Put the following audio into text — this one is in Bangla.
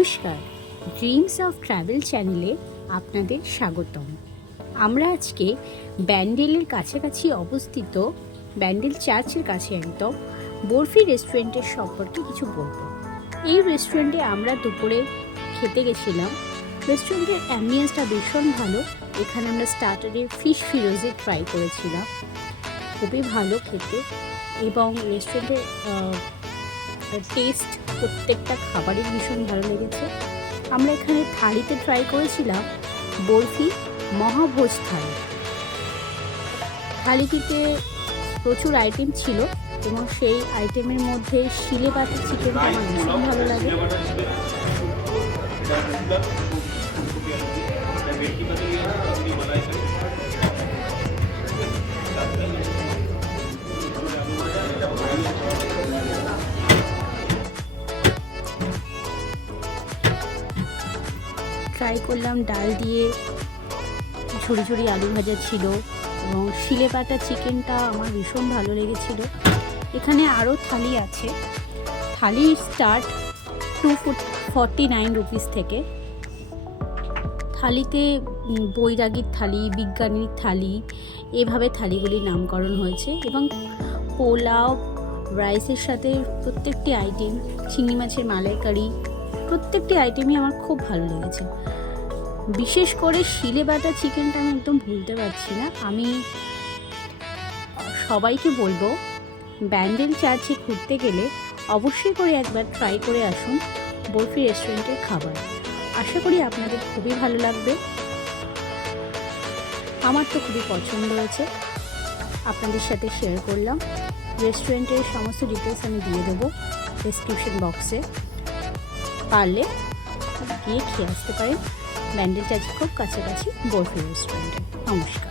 নমস্কার, ড্রিমস অফ ট্রাভেল চ্যানেলে আপনাদের স্বাগতম। আমরা আজকে ব্যান্ডেলের কাছাকাছি অবস্থিত ব্যান্ডেল চার্চের কাছে একদম বরফি রেস্টুরেন্টের সম্পর্কে কিছু বলবো। এই রেস্টুরেন্টে আমরা দুপুরে খেতে গেছিলাম। রেস্টুরেন্টের অ্যাম্বিয়েন্সটা ভীষণ ভালো। এখানে আমরা স্টার্টারে ফিশ ফিরোজি ট্রাই করেছিলাম, খুবই ভালো খেতে। এবং রেস্টুরেন্টের টেস্ট প্রত্যেকটা খাবারই ভীষণ ভালো লেগেছে। আমরা এখানে থালিতে ট্রাই করেছিলাম বরফি মহাভোজ থালি। থালিটিতে প্রচুর আইটেম ছিল এবং সেই আইটেমের মধ্যে শিলে পাতা চিকেনটা আমার ভীষণ ভালো লাগে। ট্রাই করলাম ডাল দিয়ে, ঝুড়ি ঝুড়ি আলু ভাজা ছিল এবং শিলে পাতা চিকেনটা আমার ভীষণ ভালো লেগেছিল। এখানে আরও থালি আছে। থালির স্টার্ট 249 রুপিস থেকে। থালিতে বৈরাগীর থালি, বিজ্ঞানীর থালি, এভাবে থালিগুলির নামকরণ হয়েছে। এবং পোলাও, রাইসের সাথে প্রত্যেকটি আইটেম, চিংড়ি মাছের মালাইকারি, প্রত্যেকটি আইটেমই আমার খুব ভালো লেগেছে। বিশেষ করে শিলে বাটা চিকেনটা আমি একদম ভুলতে পারছি না। আমি সবাইকে বলবো ব্যান্ডেল চার্চে ঘুরতে গেলে অবশ্যই করে একবার ট্রাই করে আসুন বরফি রেস্টুরেন্টের খাবার। আশা করি আপনাদের খুবই ভালো লাগবে। আমার তো খুবই পছন্দ হয়েছে, আপনাদের সাথে শেয়ার করলাম। রেস্টুরেন্টের সমস্ত ডিটেলস আমি দিয়ে দেবো ডেসক্রিপশন বক্সে, পারলে গিয়ে খেয়ে আসতে পারেন ব্যান্ডেল চার্চের খুব কাছাকাছি বরফি রেস্টুরেন্টে। নমস্কার।